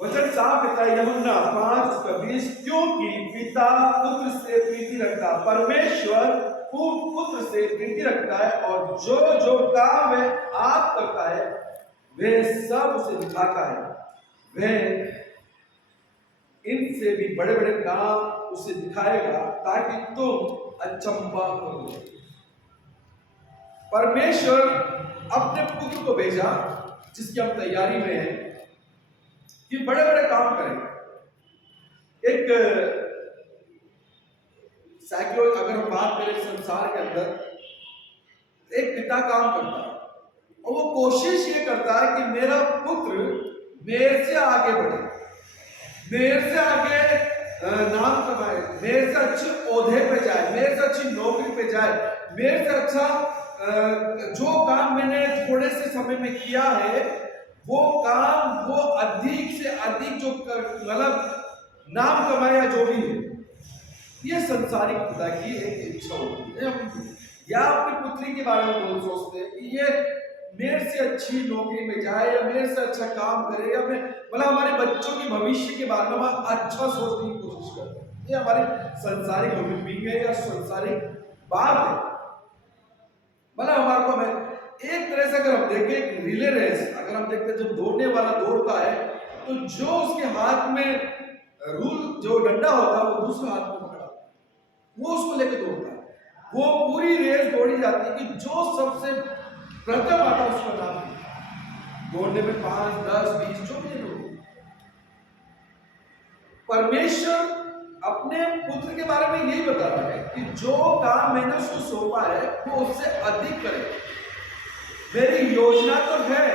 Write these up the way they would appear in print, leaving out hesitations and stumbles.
वचन साफ कहता है यूहन्ना 5:20, क्योंकि पिता पुत्र से प्रीति रखता, परमेश्वर पुत्र से प्रीति रखता है, और जो जो काम वह आप करता है वह सब उसे दिखाता है, वह इनसे भी बड़े बड़े काम उसे दिखाएगा ताकि तुम अचंभा करो। परमेश्वर अपने पुत्र को भेजा जिसकी हम तैयारी में हैं कि बड़े बड़े काम करें। एक साइक्लो अगर हम बात करें संसार के अंदर, एक पिता काम करता है और वो कोशिश ये करता है कि मेरा पुत्र मेरे से आगे बढ़े, मेरे से आगे नाम कमाए, मेरे से अच्छे ओहदे पे जाए, मेरे से अच्छी नौकरी पे जाए, मेरे से अच्छा जो काम मैंने थोड़े से समय में किया है वो काम वो अधिक से अधिक जो मतलब नाम कमाया जो भी है, ये संसारिक पिता की एक इच्छा होती है। या अपनी पुत्री के बारे में बहुत सोचते हैं कि ये मेरे से अच्छी नौकरी में जाए या मेरे से अच्छा काम करे, या मतलब हमारे बच्चों के भविष्य के बारे में हम अच्छा सोचने की कोशिश करते हैं। ये हमारी संसारिक उम्मीद है या संसारिक बात है। मतलब हमारे को हमें एक तरह से अगर हम देखें एक रिले रेस, अगर हम देखते हैं जब दौड़ने वाला दौड़ता है तो जो उसके हाथ में रूल जो डंडा होता है वो दूसरे हाथ में पकड़ा, वो उसको लेकर दौड़ता है। वो पूरी रेस दौड़ी जाती है कि जो सबसे प्रथम आता है उसका नाम दौड़ने में 5, 10, 20 जो भी लोग। परमेश्वर अपने पुत्र के बारे में यही बता रहा है कि जो काम मैंने उसको सौंपा है वो उससे अधिक करे। मेरी योजना तो है,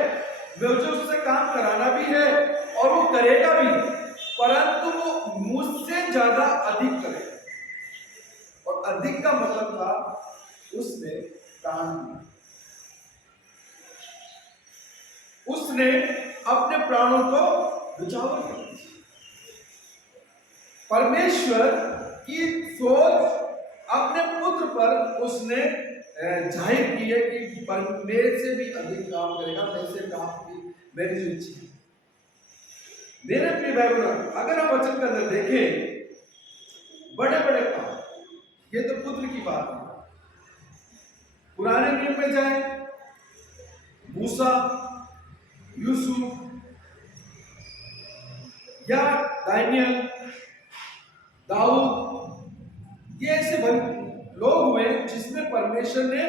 मुझे उससे काम कराना भी है और वो करेगा भी, परंतु वो मुझसे ज्यादा अधिक करेगा। और अधिक का मतलब था उसने काम किया, उसने अपने प्राणों को बचाव किया। परमेश्वर की सोच अपने पुत्र पर उसने जाहिर की है कि मेरे से भी अधिक काम करेगा, मेरे से काम की मेरी जो इच्छा है। मेरे प्रिय भाई बहन, अगर हम वचन के अंदर देखें बड़े बड़े काम, ये तो पुत्र की बात है। पुराने नियम में जाए, मूसा, यूसुफ या दानियल, दाऊद, ये ऐसे लोग हुए जिसमें परमेश्वर ने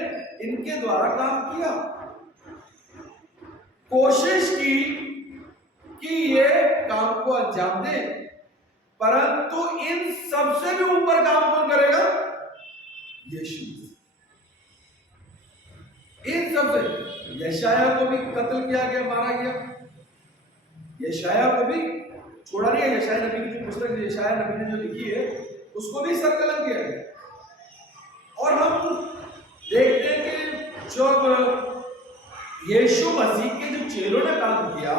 इनके द्वारा काम किया, कोशिश की कि ये काम को अंजाम दे, परंतु इन सबसे भी ऊपर काम कौन करेगा? यीशु। इन सबसे यशाया को भी कत्ल किया गया, मारा गया। यशाया को भी छोड़ा नहीं है। यशाया नबी की जो पुस्तक यशाया नबी ने जो लिखी है उसको भी सरकलम किया गया। और हम देखते हैं कि जब यीशु मसीह के जो चेलों ने काम किया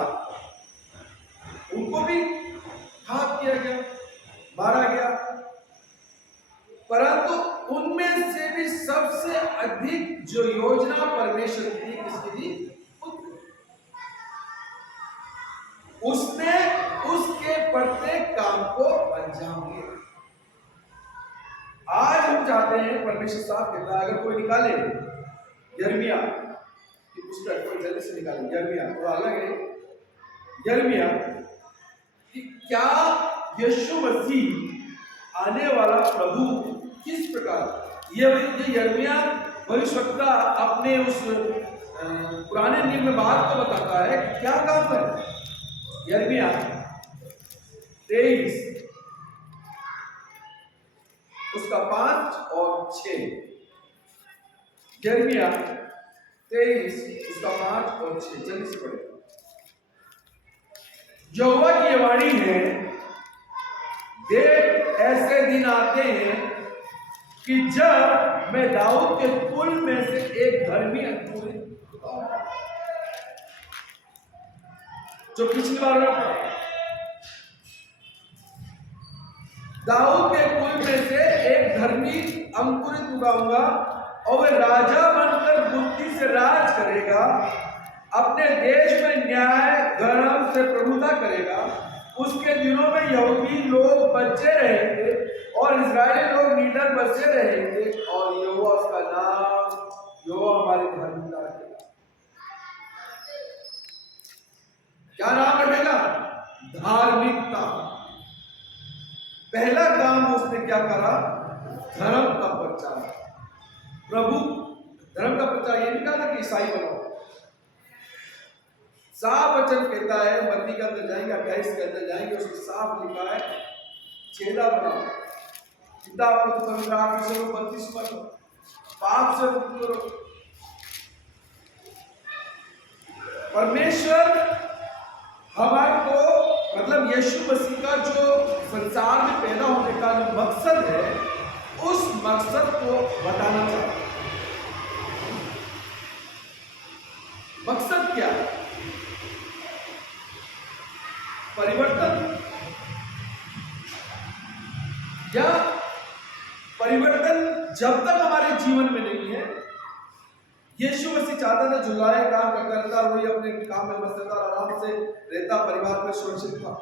उनको भी घात किया गया, मारा गया, परंतु उनमें से भी सबसे अधिक जो योजना परमेश्वर की किसकी थी? उसने उसके प्रत्येक काम को अंजाम दिया। आज हम चाहते हैं, परमेश्वर साहब कहता है, अगर कोई निकाले यिर्मयाह की पुस्तक, कोई जल्दी से निकाले यिर्मयाह, थोड़ा अलग है यिर्मयाह, कि क्या यीशु मसीह आने वाला प्रभु किस प्रकार, ये यिर्मयाह भविष्यवक्ता अपने उस पुराने नियम में बात को बताता है क्या काम है। यिर्मयाह 23 उसका 5 और 6, यिर्मयाह 23 उसका 5 और 6, जल्दी से पढ़े। यहोवा की ये वाणी है, देख ऐसे दिन आते हैं कि जब मैं दाऊद के कुल में से एक धर्मी अंकुरित, जो पिछली बार दाऊद के कुल में से एक धर्मी अंकुरित उगाऊंगा और वह राजा बनकर बुद्धि से राज करेगा, अपने देश में न्याय धर्म से प्रभुता करेगा दिनों में यहूदी लोग बचे रहेंगे और इजरायली लोग नीडर बचे रहेंगे और यहोवा उसका नाम, यहोवा हमारी धार्मिकता रखेगा। क्या नाम रखेगा? धार्मिकता। पहला काम उसने क्या करा? धर्म का प्रचार। प्रभु धर्म का प्रचार ये नहीं कहा था कि ईसाई बनो। साफ वचन कहता है, मत्ती के अंदर जाएंगे, 28 के अंदर जाएंगे, उसमें साफ लिखा है चेला बनाओ, पिता पुत्र पवित्र आत्मा से बपतिस्मा करो, पाप से मुक्त करो। परमेश्वर हमारे को मतलब यीशु मसीह का जो संसार में पैदा होने का जो मकसद है, उस मकसद को बताना चाहता है। मकसद क्या है? परिवर्तन। या परिवर्तन जब तक हमारे जीवन में नहीं है, यीशु मसीह चाहता था, जुलाए काम करता रहता, वही अपने काम में मस्त रहता, आराम से रहता, परिवार में सुरक्षित था।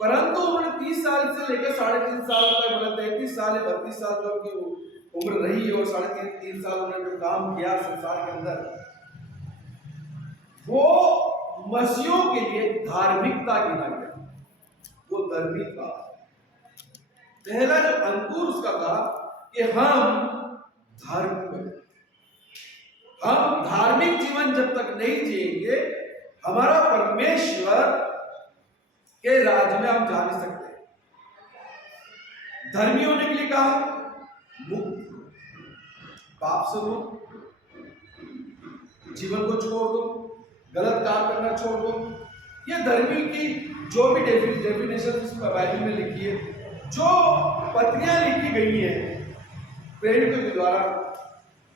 परंतु उन्होंने 30 साल से लेकर 3.5 साल तक, मतलब 33 साल या 32 साल जो की उम्र रही है, और 3.5 साल उन्होंने जो काम किया संसार के अंदर, वो मसीहों के लिए धार्मिकता गिना गया। वो धर्मी था। पहला जो अंकुर उसका था कि हम धार्मिक, हम धार्मिक जीवन जब तक नहीं जिएंगे, हमारा परमेश्वर के राज्य में हम जा नहीं सकते। धर्मी होने के लिए कहा मुक्त, पाप से मुक्त, जीवन को छोड़ दो, गलत काम करना छोड़ दो। ये धर्मी की जो भी डेफिनेशन बाइबल में लिखी है, जो पत्रियां लिखी गई है प्रेरितों के द्वारा,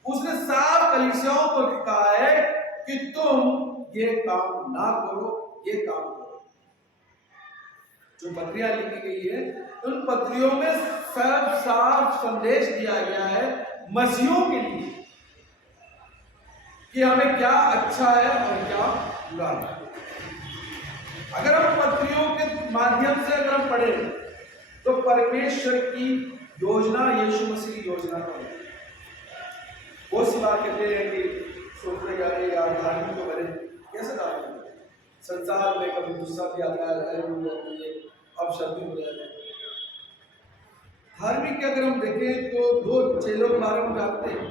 उसने साफ कलीसियाओं को कहा है कि तुम ये काम ना करो, ये काम करो। जो पत्रियां लिखी गई है, उन पत्रियों में सब साफ संदेश दिया गया है मसीहों के लिए कि हमें क्या अच्छा है और क्या बुरा है। अगर हम पत्रियों के माध्यम से अगर हम पढ़े तो परमेश्वर की योजना, यीशु मसीह की योजना का है। वो सी बात कहते हैं कि सोचने जा रहे यार धार्मिक तो बने, कैसे धार्मिक? संसार में कभी गुस्सा भी आता है, अब शब्द भी हो जाते हैं। धार्मिक के अगर हम देखें तो 2 चेलों के बारे में जानते हैं।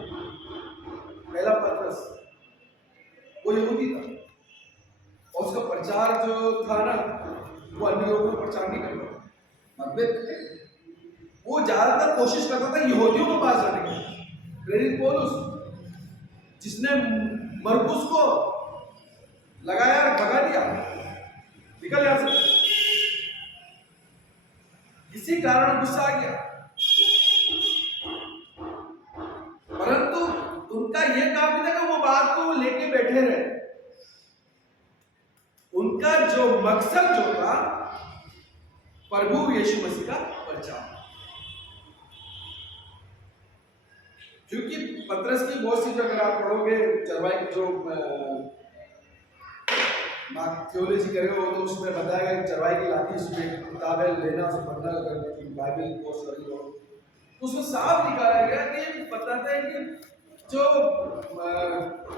पहला पतरस, वो यहूदी था और उसका प्रचार जो था ना, वो अन्य लोगों को प्रचार नहीं करता, मतभेद थे। वो ज्यादातर कोशिश करता था यहूदियों के पास जाने की। प्रेरित पौलुस, जिसने मरकुस को लगाया और भगा दिया, निकल यहां से, इसी कारण गुस्सा आ गया। परंतु उनका यह काम नहीं था कि वो बात को लेके बैठे रहे। उनका जो मकसद जो था, प्रभु यीशु मसीह का प्रचार। क्योंकि पतरस की बहुत सी, अगर आप पढ़ोगे चरवाई की जो थियोलॉजी करेंगे, वो तो उसमें बताएगा कि चरवाई की लाठी, उसमें किताबें लेना, उसे पढ़ना, अगर बाइबल कोर्स करी हो तो उसमें साफ लिखा गया कि बताता है कि जो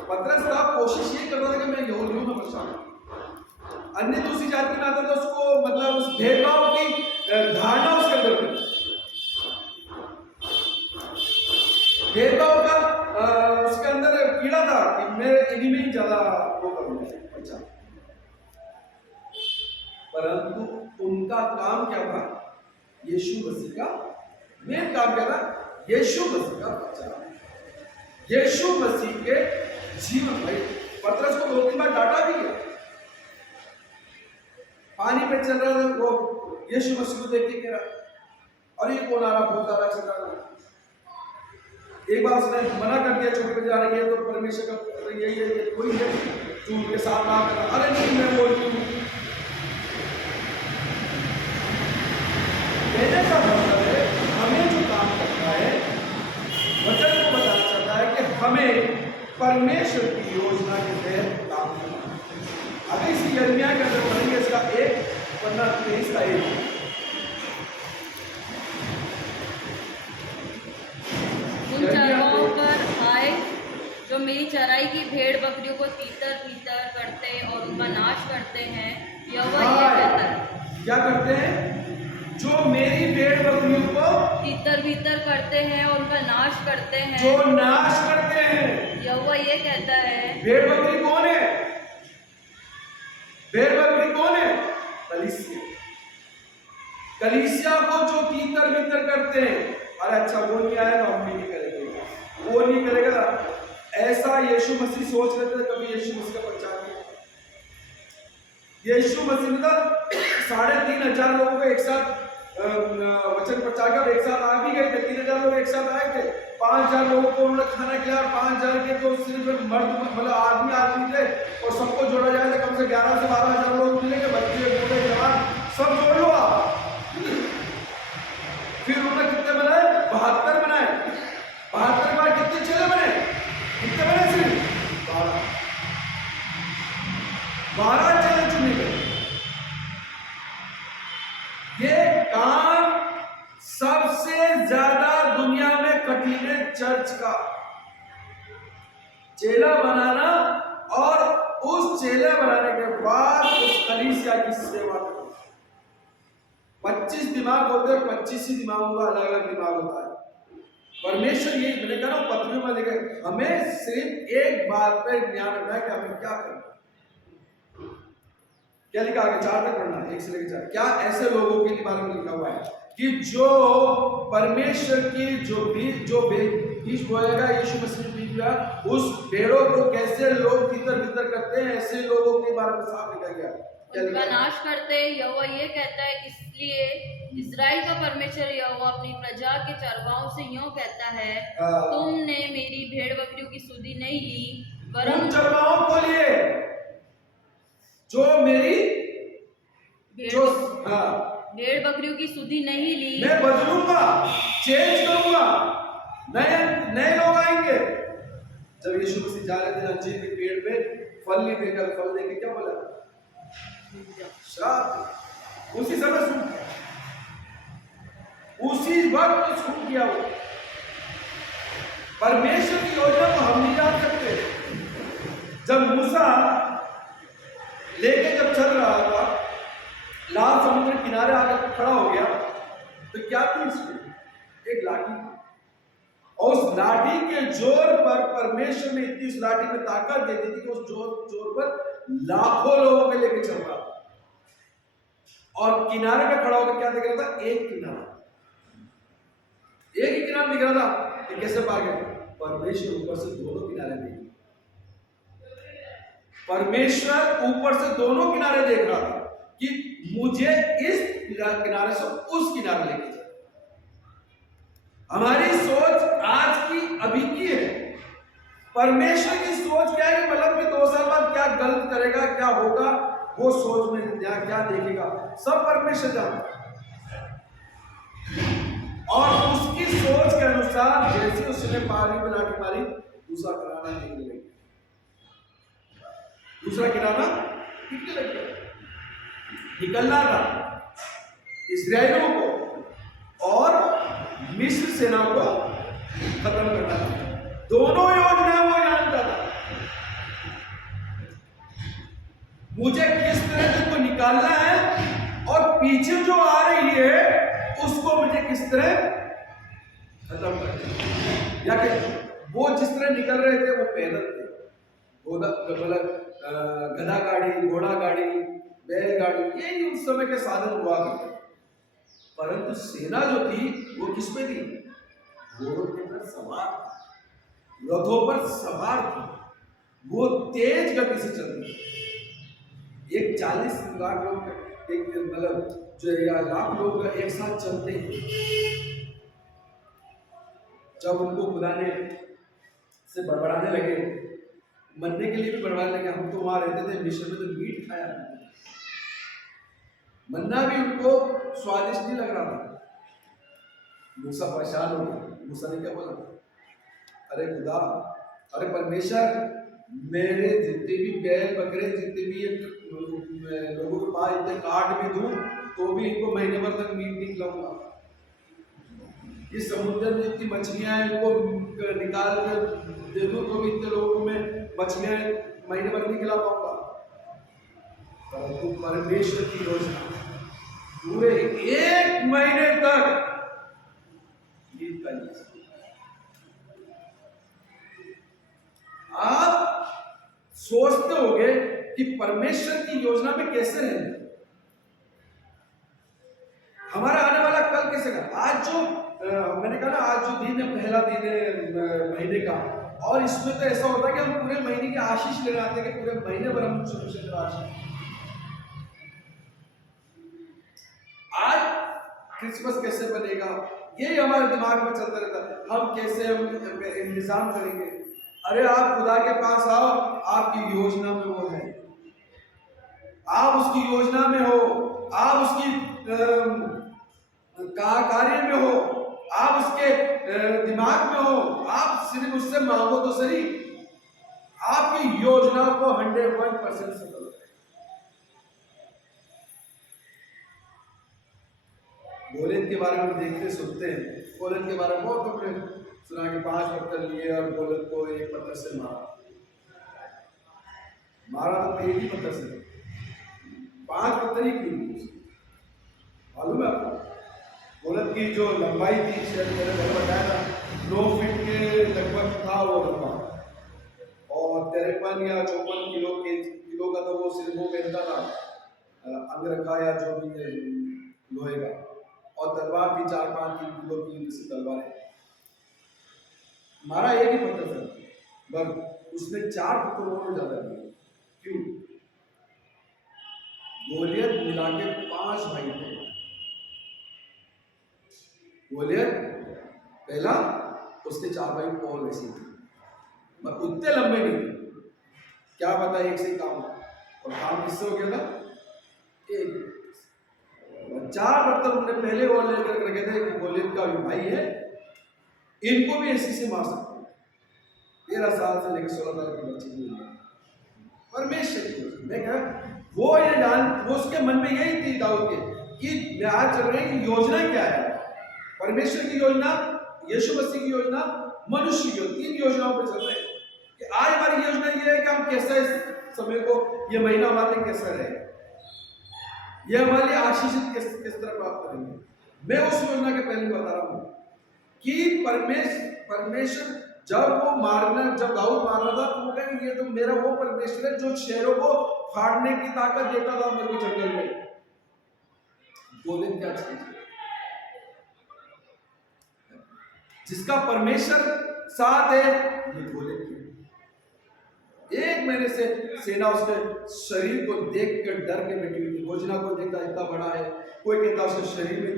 पतरस था, कोशिश ये करता था कि मैं यहूदियों में बचाऊं। अन्य दूसरी जाति में आता था, उसको मतलब उस भेदभाव की धारणा उसके अंदर थी, भेदभाव का उसके अंदर कीड़ा था कि मैं इन्हीं में ही ज्यादा वो करूंगा। अच्छा, परंतु उनका काम क्या था? यीशु मसीह का मेन काम क्या था? यीशु मसीह का प्रचार, यीशु मसीह के जीवन में। पतरस को 2-3 बार डांटा भी गया। पानी पे चल रहा था, वो यीशु मसीह को देख के कह रहा, और ये कौन आ रहा, भूत आ रहा, चल रहा। एक बार उसने मना कर दिया, छोटे पे जा रही है तो परमेश्वर का यही है, कोई है जो उनके साथ ना करना। अरे नहीं, मैं बोलती हूँ। कहने का मतलब है, हमें जो काम करना है, वचन को बताना चाहता है कि हमें परमेश्वर की योजना के तहत काम करना है। अभी इसी यिर्मयाह के अंदर पढ़ेंगे, इसका 1 पन्ना 23 मेरी चराई की भेड़ बकरियों को तीतर तीतर करते और उनका नाश करते हैं, यहोवा ये कहता है। क्या करते हैं? जो मेरी भेड़ बकरियों को तीतर भीतर करते हैं और उनका नाश करते हैं, जो नाश करते हैं। यहोवा ये कहता है। भेड़ बकरी कौन है? भेड़ बकरी कौन है? कलीसिया। कलीसिया को जो तीतर भीतर करते हैं, अरे अच्छा वो नहीं आएगा हम भी नहीं करेंगे, वो नहीं करेगा, ऐसा यीशु मसीह सोच रहे थे। कभी यीशु मसीह का प्रचार किया? यीशु मसीह ने 3,500 लोगों को एक साथ वचन प्रचार किया और एक साथ आ भी गए थे। 3,000 लोग एक साथ आए थे। 5,000 लोगों को उन्होंने खाना खिलाया और 5,000 के तो सिर्फ मर्द मतलब आदमी थे और सबको जोड़ा जाए तो कम से 11 से 12,000 लोग मिलेंगे। बच्चे बूढ़े जवान सब जोड़ लो आप। फिर उन्होंने कितने बनाए? 72 बनाए। 72 बार कितने चेले बने? कितने बने? सिर्फ 12 चेले चुने गए। ये काम सबसे ज्यादा दुनिया में कठिन है चर्च का, चेला बनाना और उस चेला बनाने के बाद उस कलीसिया की सेवा करना। 25 दिमाग होते हैं, 25 ही दिमागों का अलग अलग दिमाग होता है। परमेश्वर ये मैंने कहा ना पत्री में लिखा, हमें सिर्फ एक बात पर ध्यान रखना है कि हमें क्या करना। क्या लिखा आगे 4 तक पढ़ना, 1 से लेकर 4। क्या ऐसे लोगों के बारे में लिखा हुआ है कि जो परमेश्वर की जो बीज बोएगा, यीशु मसीह ने बीज बोया, उस भेड़ों को कैसे लोग तितर बितर करते हैं, ऐसे लोगों के बारे में साफ लिखा गया। उनका नाश करते हैं, यहोवा ये कहता है। इसलिए इस्राएल का परमेश्वर यहोवा अपनी प्रजा के चरवाहों से यूं कहता है, तुमने मेरी भेड़ बकरियों की सुधि नहीं ली, वरन चरवाहों को लिए जो मेरी भेड़ बकरियों की सुधि नहीं ली, मैं बदलूंगा, चेंज करूंगा, नए लोग आएंगे। जब यीशु मसीह जा रहे थे अंजीर के पेड़ पे, फल नहीं देकर, फल देके क्या बोला? श्राप। उसी समय सुन, उसी वक्त सुन किया वो। परमेश्वर की योजना को हम नहीं जान सकते। जब मूसा लेके जब चल रहा था, लाल समुद्र किनारे आकर खड़ा हो गया, तो क्या थी इसमें? एक लाठी थी। और उस लाठी के जोर पर परमेश्वर ने इतनी उस लाठी में ताकत दे दी थी कि उस जोर पर लाखों लोगों को लेकर चल रहा था। और किनारे पे खड़ा होकर क्या दिख रहा था? एक किनारा, एक ही किनारा दिख रहा था। कि कैसे पार गए? परमेश्वर ऊपर से दोनों किनारे देख, परमेश्वर ऊपर से दोनों किनारे देख रहा था कि मुझे इस किनारे से उस किनारे लेके जाए। हमारी सोच आज की अभी की है। परमेश्वर की सोच क्या है? मतलब कि 2 साल बाद क्या गलत करेगा, क्या होगा, वो सोच में क्या देखेगा, सब परमेश्वर जानता है। और उसकी सोच के अनुसार जैसे उसने पानी में लाठी मारी, दूसरा किनारा निकल गया, दूसरा किनारा निकलने लग गया। निकलना था इस्राएलियों को और मिस्र सेना को खत्म करना था। दोनों योजना वो जानता था। मुझे किस तरह से को निकालना है और पीछे जो आ रही है उसको मुझे किस तरह खत्म करना है। या कि वो जिस तरह निकल रहे थे वो पैदल थे, गधा गाड़ी, घोड़ा गाड़ी, बैलगाड़ी, ये उस समय के साधन हुआ करते। परंतु सेना जो थी वो किस पे थी? घोड़ों के पर सवार, रथों पर सवार थी। वो तेज गति से चलती थी। एक 40 लाख लोग, एक मतलब जो लाख लोग एक साथ चलते हैं। जब उनको खुदा ने से बड़बड़ाने लगे, मरने के लिए भी बड़बड़ाने लगे। हम तो वहां रहते थे मिस्र में, तो मीट खाया, मन्ना भी उनको स्वादिष्ट नहीं लग रहा था। मूसा परेशान हो गया। मूसा ने क्या बोला? अरे खुदा, अरे परमेश्वर, मेरे जितने भी बैल बकरे, जितने भी लोगों के पास इतने काट भी दूं तो भी इनको महीने भर तक मीट नहीं खिलाऊंगा। ये समुद्र में इतनी मछलियां हैं, इनको निकाल कर दे दूं तो भी इतने लोगों में मछलियां महीने भर नहीं खिला पाऊंगा। परंतु परमेश्वर की योजना पूरे 1 महीने तक ईद का ये। आप सोचते होंगे कि परमेश्वर की योजना में कैसे रहेंगे, हमारा आने वाला कल कैसे का। आज जो मैंने कहा ना, आज जो दिन है पहला दिन है महीने का, और इसमें तो ऐसा होता है कि हम पूरे महीने की आशीष लेने आते हैं कि पूरे महीने भर हम सुरक्षित आशीष। आज क्रिसमस कैसे बनेगा, यही हमारे दिमाग में चलता रहता है, हम कैसे हम इंतजाम करेंगे। अरे आप खुदा के पास आओ, आपकी योजना में वो है, आप उसकी योजना में हो, आप उसकी कार्य में हो, आप उसके दिमाग में हो। आप सिर्फ उससे मांगो तो सही, आपकी योजना को 101% सफल करें। गोलियत के बारे में देखते सुनते हैं, गोलियत के बारे में बहुत हमने सुना कि 5 पत्थर लिए और गोलियत को 1 पत्थर से मारा तो 1 ही पत्थर से, 5 पत्थर ही क्यों लिए मालूम है आपको? गोलियत की जो लंबाई थी, शायद मैंने पहले बताया था 9 फीट के लगभग था वो लंबा, और 53 या 54 किलो का तो वो सिर्फ वो पहनता था, अंगरखा या जो भी है लोहे का, और तलवार थी 4-5 किलो की तलवार है। मारा 1 ही पत्थर से, बस उसने 4 पत्थरों में ज्यादा दिया। क्यों? गोलियत मिला के 5 भाई थे। गोलियत पहला, उसके 4 भाई और वैसे थे, मगर उतने लंबे नहीं थे। क्या पता एक से काम, और काम किससे हो गया था? एक। 4 पत्थर उन्होंने पहले और लेकर रखे थे कि गोलियत का भी भाई है, इनको भी इसी से मार सकते हैं। 13 साल से लेकर 16 साल के बच्चे भी परमेश्वर की मैं कह वो ये जान, वो उसके मन में यही थी दाऊद के कि आज चल रही है योजना क्या है, परमेश्वर की योजना, यीशु मसीह की योजना, मनुष्य की योजना, 3 योजनाओं पर चल रहे हैं। कि आज हमारी योजना ये है कि हम कैसे इस समय को, ये महीना हमारे लिए कैसा रहे, ये हमारे लिए आशीषित किस तरह प्राप्त करेंगे। मैं उस योजना के पहले बता रहा हूं कि परमेश्वर जब दाऊद मारना था तो वो कहेंगे ये तो मेरा वो परमेश्वर है जो शेरों को फाड़ने की ताकत देता था मेरे को जंगल में। गोलियत क्या चीज है? जिसका परमेश्वर साथ है, ये गोलियत की 1 महीने से सेना उसके शरीर को देख कर डर के बैठी हुई थी। योजना को देखता इतना बड़ा है, कोई कहता उसके शरीर में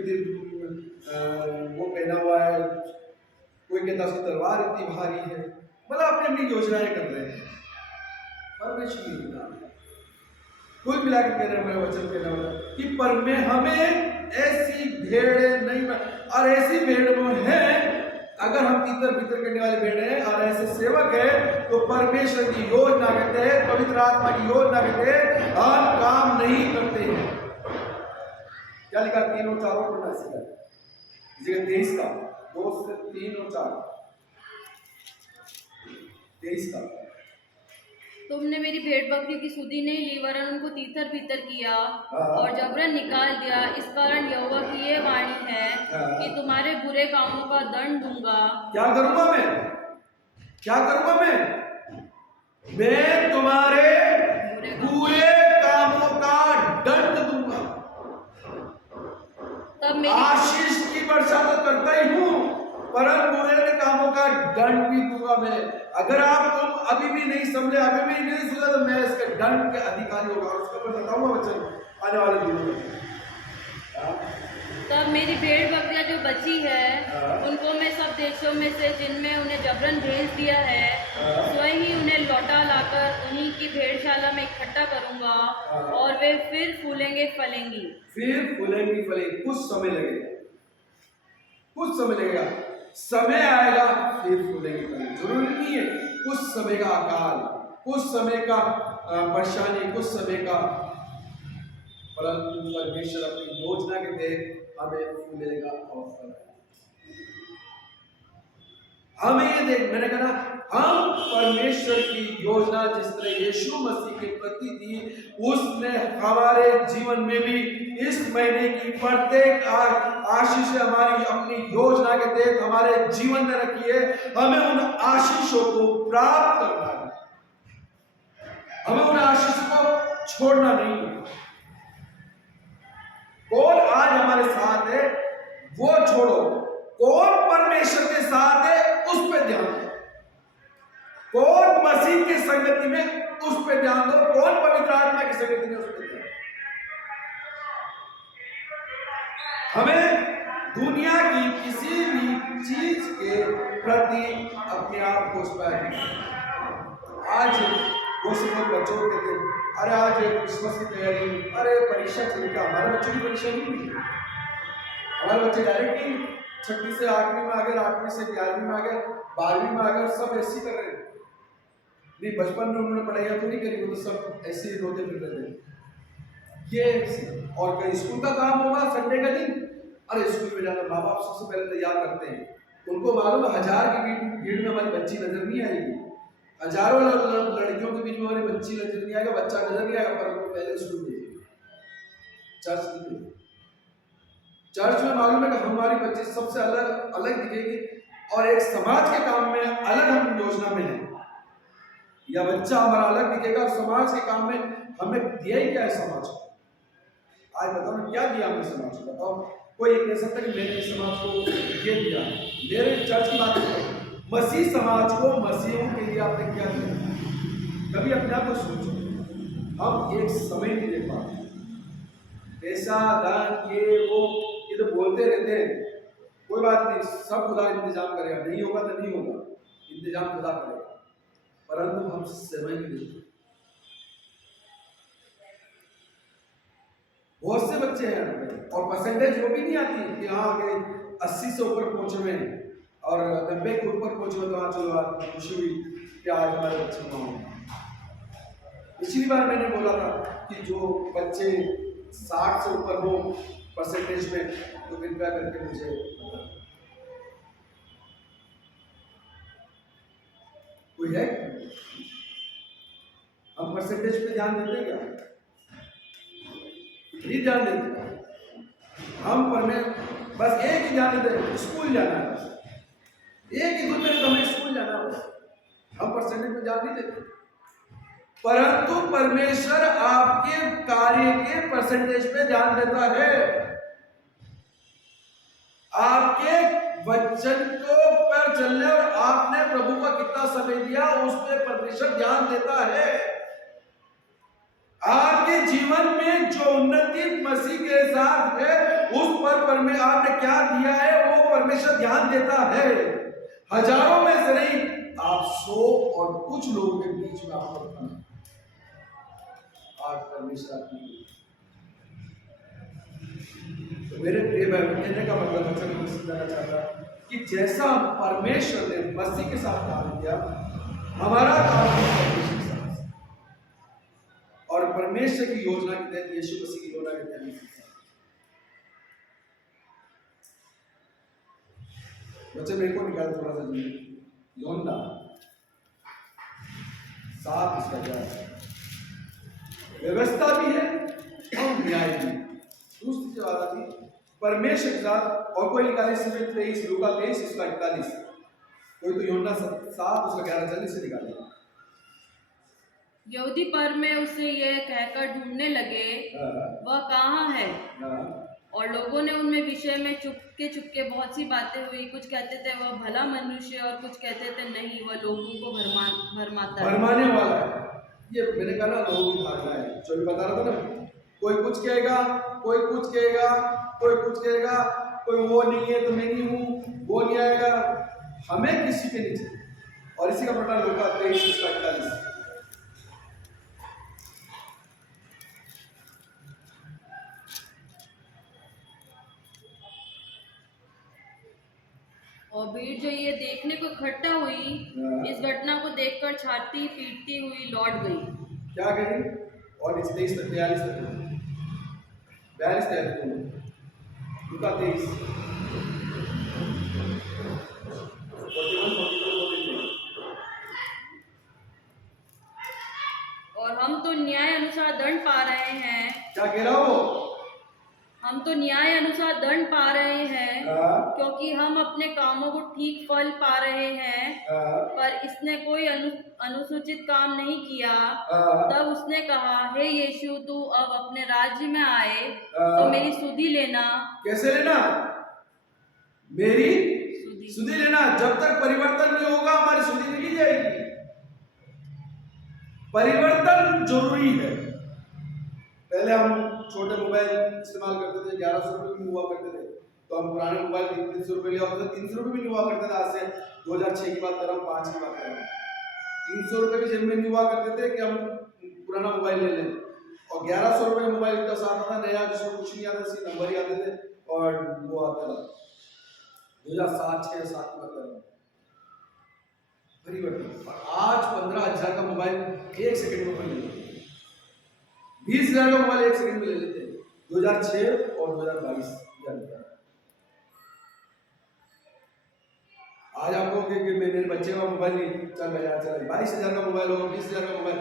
वो पहना हुआ है, कोई कहता उसकी तलवार इतनी भारी है, मतलब अपनी अपनी योजनाएं कर रहे हैं। परमेश्वर की योजना कुल मिला के कह रहे हैं, मेरा वचन कहना होगा कि हमें ऐसी भेड़ नहीं, और ऐसी भेड़ वो है, अगर हम तीतर भीतर करने वाले भेड़ हैं और ऐसे सेवक है, तो परमेश्वर की योजना के तहत, पवित्र आत्मा की योजना के तहत हम काम नहीं करते हैं। क्या लिखा? 3 और 4 पढ़ना सीखा, जगह 23 का 2 से 3 और 4, 23 का। तुमने मेरी भेड़ बकरी की सुधि नहीं ली, वरन उनको तीतर भीतर किया और जबरन निकाल दिया। इस कारण यहोवा की ये वाणी है कि तुम्हारे बुरे कामों का दंड दूंगा। क्या करूंगा मैं? क्या करूंगा मैं? मैं तुम्हारे बुरे कामों का दंड दूंगा। तब आशीष की वर्षा तो करता ही हूं, परंतु बुरे कामों का दंड भी दूंगा मैं। अगर तुम अभी भी नहीं समझे, अभी भी नहीं सुना, तो मैं इसके दंड के अधिकारी होगा, उसको मैं बताऊंगा वचन आने वाले दिनों में। तब मेरी भेड़ बकरियां जो बची है, उनको मैं सब देशों में से जिनमें उन्हें जबरन भेज दिया है, स्वयं ही उन्हें लौटा लाकर उन्हीं की भेड़शाला में इकट्ठा करूंगा, और वे फिर फूलेंगे फलेंगी। फिर फूलेंगी फलेंगी। कुछ समय लगेगा, कुछ समय लगेगा, समय आएगा फिर फूलेंगे फलेंगे। जरूरी नहीं है कुछ समय का अकाल, कुछ समय का परेशानी, कुछ समय का, परंतु परमेश्वर अपनी योजना के तहत हमें फूलेगा और फलेगा। हमें ये देख, मैंने कहा ना, हम परमेश्वर की योजना जिस तरह यीशु मसीह के प्रति थी, उसने हमारे जीवन में भी इस महीने की प्रत्येक आशीष हमारी अपनी योजना के तहत हमारे जीवन में रखी है। हमें उन आशीषों को प्राप्त करना है, हमें उन आशीषों को छोड़ना नहीं है। कौन आज हमारे साथ है वो छोड़ो, कौन परमेश्वर के साथ है उस पर ध्यान दो, कौन मसीह की संगति में उस पर ध्यान दो, कौन पवित्र आत्मा की संगति में उस पर ध्यान दो। हमें दुनिया की किसी भी चीज के प्रति अपने आप को उस पर, आज वो सब बच्चों को कहते हैं, अरे आज क्रिसमस की तैयारी, अरे परीक्षा चल रही, हमारे बच्चों की परीक्षा नहीं हुई, हमारे बच्चे डायरेक्ट ही 6वीं से 8वीं में आ गए, 8वीं से 11वीं में आ गए, 12वीं में आ गए, सब ऐसे ही कर रहे हैं। नहीं, बचपन में उन्होंने पढ़ाई तो नहीं करी, वो तो सब ऐसे ही रोते फिर रहे थे ये। और कहीं स्कूल का काम होगा संडे का दिन, अरे स्कूल में जाना, माँ बाप सबसे पहले तैयार करते हैं, उनको मालूम है 1000 की भीड़ में हमारी बच्ची नजर नहीं आएगी, हजारों लड़कियों के बीच में हमारी बच्ची नजर नहीं आएगा, बच्चा नजर नहीं आएगा, पर उनको पहले स्कूल भेजिए, चर्च नहीं। चर्च में मालूम है कि हमारी बच्ची सबसे अलग अलग दिखेगी, और एक समाज के काम में अलग हम योजना में हैं, या बच्चा हमारा अलग दिखेगा, और समाज के काम में हमें दिया ही क्या है समाज को। आज बताओ ना, क्या दिया हमने समाज को? बताओ, कोई एक कह सकता है कि मैंने समाज को ये दिया, मेरे चर्च की बात करो, मसीह समाज को, मसीहों के लिए आपने क्या दिया? कभी अपने आप को सोचो। हम एक समय नहीं दे पाते, पैसा धन ये वो ये तो बोलते रहते हैं, कोई बात नहीं, सब खुदा इंतजाम करेगा, नहीं होगा तो नहीं होगा, इंतजाम खुदा करेगा, परंतु हम समय नहीं देते। बहुत से बच्चे हैं और परसेंटेज वो भी नहीं आती कि हाँ अगर 80 से ऊपर पहुंचे हुए और 90 के ऊपर पहुंचे हुए, तो हाँ चलो आप खुशी हुई कि आज हमारे बच्चे वहाँ होंगे। पिछली बार मैंने बोला था कि जो बच्चे 60 से ऊपर हो परसेंटेज में, तो कृपया करके मुझे कोई है, हम परसेंटेज पे ध्यान देते क्या? नहीं ध्यान देते हम, पर में बस एक ही ध्यान देते, स्कूल जाना है, बस एक ही दिन में हमें स्कूल जाना है, बस हम परसेंटेज पे ध्यान नहीं देते। परंतु परमेश्वर आपके कार्य के परसेंटेज पे ध्यान देता है, आपके वचन को पर चलने और आपने प्रभु का कितना समय दिया उस पर परमेश्वर ध्यान देता है। आपके जीवन में जो उन्नति मसीह के साथ है उस पर परमेश्वर आपने क्या दिया है वो परमेश्वर ध्यान देता है। हजारों में से नहीं, आप 100 और कुछ लोगों के बीच में आपको रखना। आज परमेश्वर आपकी, तो मेरे प्रिय भाई, कहने का मतलब वचन में समझाना चाहता कि जैसा परमेश्वर ने मसीह के साथ काम किया, हमारा काम परमेश्वर के साथ, और परमेश्वर की योजना के तहत, यीशु मसीह की योजना के तहत। बच्चे मेरे को निकाल थोड़ा सा जी, यूहन्ना 7 इसका क्या है, व्यवस्था भी है और न्याय भी। दूसरी जो बात थी परमेश्वर के साथ, और कोई निकाले इसमें 23, लूका 23 इसका 41, कोई तो यूहन्ना 7 उसका 11 जल्दी से निकाले। यहूदी पर में उसे यह कहकर ढूंढने लगे वह कहाँ है, और लोगों ने उनमें विषय में चुपके बहुत सी बातें हुई। कुछ कहते थे वह भला मनुष्य, और कुछ कहते थे नहीं वह लोगों को भरमाता है, भरमाने वाला है। ये मैंने कहा ना, लोगों की धारणा है, जो भी बता रहा था ना, कोई कुछ कहेगा, कोई कुछ कहेगा, कोई कुछ कहेगा, कोई वो नहीं है तो मैं नहीं हूँ, वो नहीं आएगा, हमें किसी के नीचे। और इसी का पढ़ना लूका 23:41। और भीड़ जो ये देखने को इकट्ठा हुई, इस घटना को देखकर छाती पीटती हुई लौट गई। क्या करें? और 23 तक 42 तक 42 लूका 23 41, 42, 43। और हम तो न्याय अनुसार दंड पा रहे हैं, क्या कह रहा वो? हम तो न्याय अनुसार दंड पा रहे हैं, हाँ, क्योंकि हम अपने कामों को ठीक फल पा रहे हैं। हाँ, पर इसने कोई अनुसूचित काम नहीं किया। हाँ, तब उसने कहा, हे यीशु, तू अब अपने राज्य में आए हाँ। तो मेरी सुधि लेना। कैसे लेना? मेरी सुधि। सुधि लेना। जब तक परिवर्तन नहीं होगा हमारी सुधि नहीं ली जाएगी। परिवर्तन जरूरी है। पहले हम छोटे मोबाइल इस्तेमाल करते थे, 1100 रुपए में हुआ करते थे, तो हम पुराने मोबाइल 300 रुपए लिया होते थे, 300 रुपए भी नहीं हुआ करते थे। आज से 2006 की बात कर रहा हूँ, 5 की बात कर रहा हूँ। 300 रुपए भी जेब में नहीं हुआ करते थे कि हम पुराना मोबाइल ले लें। और 1100 रुपए मोबाइल इतना सा आता था नया, जिसमें कुछ नहीं आता, सिर्फ नंबर ही आते थे और वो आता था। 2007, 6, 7 की बात कर रहा हूँ। परिवर्तन। आज 15,000 का मोबाइल 1 सेकंड में ले लेते हैं, 20,000 का मोबाइल 1 सेकंड में ले लेते हैं। 2006 और 2022 आज आप कहोगे कि मेरे बच्चे का मोबाइल नहीं, चल भैया चल 22,000 का मोबाइल होगा, 20,000 का मोबाइल,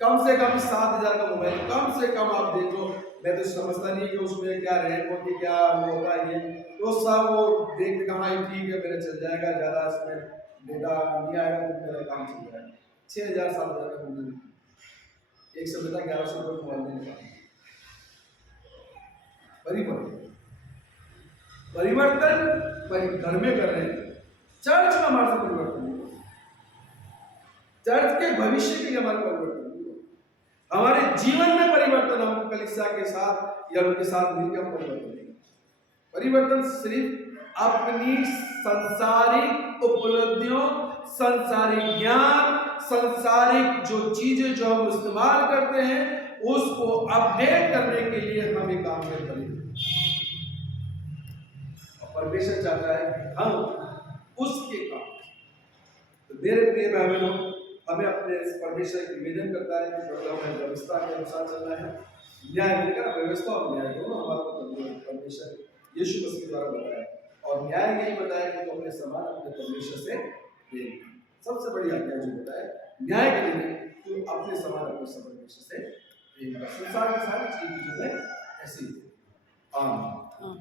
कम से कम 7,000 का मोबाइल, कम से कम आप देख लो। मैं तो समझता नहीं कि उसमें क्या रैम होती, क्या वो होता है, ये तो सब वो देख के कहा ठीक है मेरा चल जाएगा, ज़्यादा इसमें डेटा नहीं आएगा तो मेरा काम चल जाएगा। 6,000 7,000 का मोबाइल, एक सभ्यता 1100 रुपये मोबाइल देने का। परिवर्तन घर में कर रहे हैं, चर्च में हमारे से परिवर्तन नहीं हुआ। चर्च के भविष्य के लिए हमारा परिवर्तन नहीं हुआ। हमारे जीवन में परिवर्तन हम कलीसिया के साथ या उनके साथ मिलकर हम परिवर्तन नहीं। परिवर्तन सिर्फ अपनी संसारिक उपलब्धियों, संसारिक ज्ञान, संसारिक जो चीजें जो हम इस्तेमाल करते हैं उसको अपडेट करने के लिए हम ये काम करते हैं। परमेश्वर चाहता है हम उसके काम। तो मेरे प्रिय बहनों, हमें अपने परमेश्वर की निवेदन करता है कि हमें व्यवस्था के अनुसार चलना है। न्याय मिलेगा, व्यवस्था और न्याय दोनों हमारा परमेश्वर यीशु मसीह द्वारा बताया, और न्याय यही बताया कि तुम अपने समान अपने परमेश्वर से प्रेम। सबसे बड़ी आज्ञा जो बताया न्याय के लिए, तुम अपने समान अपने परमेश्वर से प्रेम। संसार की सारी चीजें जो है ऐसी। आमीन।